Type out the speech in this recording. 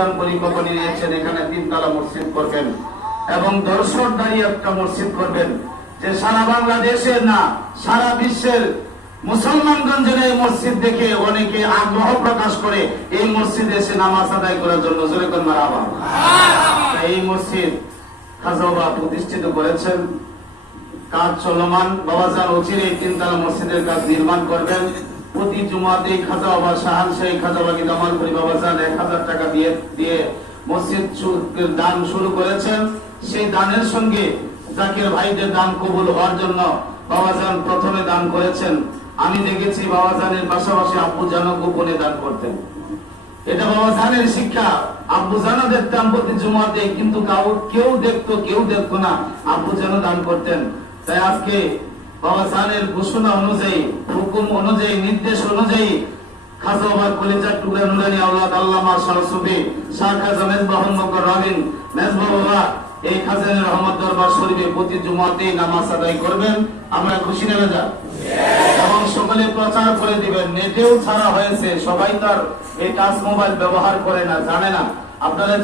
বাবাজান পরিকল্পনা নিয়েছেন এখানে 3 তলা মসজিদ করবেন এবং দর্শকদারি একটা মসজিদ করবেন, যে সারা বাংলাদেশের না সারা বিশ্বের মুসলমানগঞ্জ এই মসজিদ দেখে অনেকে আগ্রহ প্রকাশ করে এই মসজিদে এসে নামাজ আদায় করার জন্য। জোরে করে মারহাবা। এই মসজিদ খাজা বাবা প্রতিষ্ঠিত করেছেন, কাজ চলমান। বাবাজান অচিরে 3 তলা মসজিদের কাজ নির্মাণ করবেন। প্রতি জুমাতে খাজা বাবা শাহান শাহী খাজা বাগি জামালপুরি বাবাজান 1000 টাকা দিয়ে মসজিদ দান শুরু করেছেন। সেই দানের সঙ্গে জাকির ভাইদের দান কবুল হওয়ার জন্য বাবাজান প্রথমে দান করেছেন। আমি দেখেছি বাবাজানের পাশাপাশি আব্বুজানও গোপনে দান করতেন। এটা বাবাজানের শিক্ষা। আব্বুজানও দেখতাম প্রতি জুমাতে, কিন্তু কেউ দেখতো কেউ দেখতো না, আব্বুজানও দান করতেন। তাই আজকে বাবাজানের ঘোষণা অনুযায়ী, হুকুম অনুযায়ী, নির্দেশ অনুযায়ী খাজা বাবার কলিজার টুকরা নুরানি আওলাদ আল্লামা শাহ সুফি শাহ খাজা মেজবাহ মক্কর রবিন মেজবাহ বাবা এই খাজানের রহমত দরবার শরীফে প্রতি জুমাতে নামাজ আদায় করবেন। আমরা খুশি নেবে যা এবং সকলে প্রচার করে দিবেন। নেটেও ছাড়া হয়েছে, সবাই তার এই টাচ মোবাইল ব্যবহার করে না, জানে না। আপনারা